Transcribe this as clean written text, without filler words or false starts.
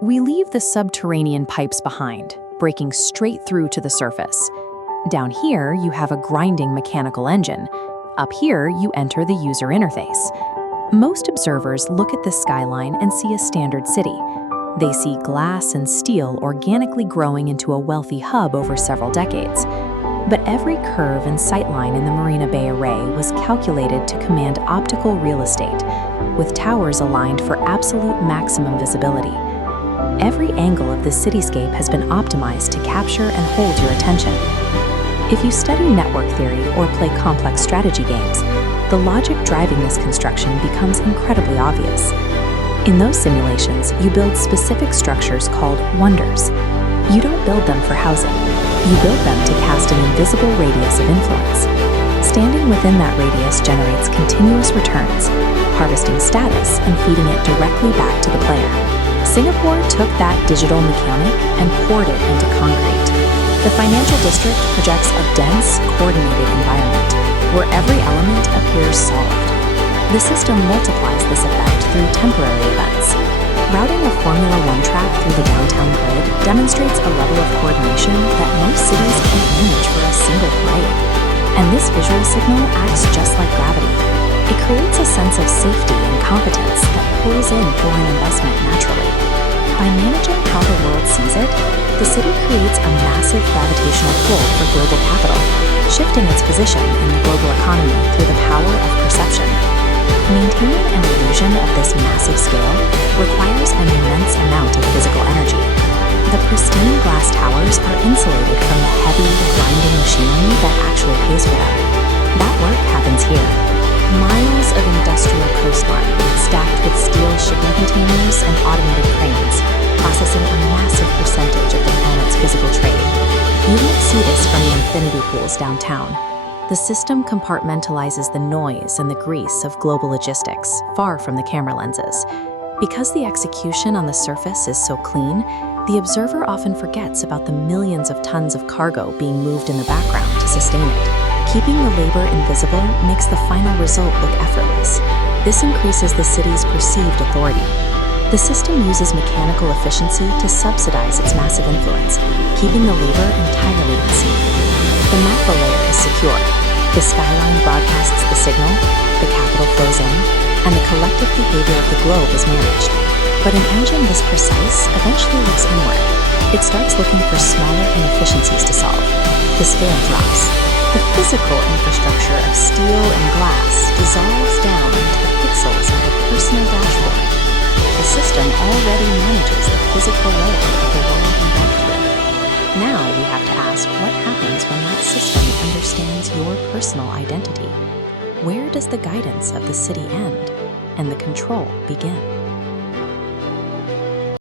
We leave the subterranean pipes behind, breaking straight through to the surface. Down here, you have a grinding mechanical engine. Up here, you enter the user interface. Most observers look at this skyline and see a standard city. They see glass and steel organically growing into a wealthy hub over several decades. But every curve and sightline in the Marina Bay array was calculated to command optical real estate, with towers aligned for absolute maximum visibility. Every angle of this cityscape has been optimized to capture and hold your attention. If you study network theory or play complex strategy games, the logic driving this construction becomes incredibly obvious. In those simulations, you build specific structures called wonders. You don't build them for housing. You build them to cast an invisible radius of influence. Standing within that radius generates continuous returns, harvesting status and feeding it directly back to the player. Singapore took that digital mechanic and poured it into concrete. The financial district projects a dense, coordinated environment, where every element appears solved. The system multiplies this effect through temporary events. Routing a Formula One track through the downtown grid demonstrates a level of coordination that most cities can't manage for a single parade. And this visual signal acts just like gravity. It creates a sense of safety and competence that pulls in foreign investment naturally. By managing how the world sees it, the city creates a massive gravitational pull for global capital, shifting its position in the global economy through the power of perception. Maintaining an illusion of this massive scale requires an immense amount of physical energy. The pristine glass towers are insulated from the heavy, grinding machinery that actually pays for them. That work happens here. Miles of industrial coastline, stacked with steel shipping containers and automated cranes, processing a massive percentage of the planet's physical trade. You won't see this from the infinity pools downtown. The system compartmentalizes the noise and the grease of global logistics, far from the camera lenses. Because the execution on the surface is so clean, the observer often forgets about the millions of tons of cargo being moved in the background to sustain it. Keeping the labor invisible makes the final result look effortless. This increases the city's perceived authority. The system uses mechanical efficiency to subsidize its massive influence, keeping the labor entirely unseen. The macro layer is secure. The skyline broadcasts the signal, the capital flows in, and the collective behavior of the globe is managed. But an engine this precise eventually looks inward. It starts looking for smaller inefficiencies to solve. The scale drops. The physical infrastructure of steel and glass dissolves down into the pixels of a personal dashboard. The system already manages the physical layer of the world we went through. Now we have to ask what happens when that system understands your personal identity. Where does the guidance of the city end and the control begin?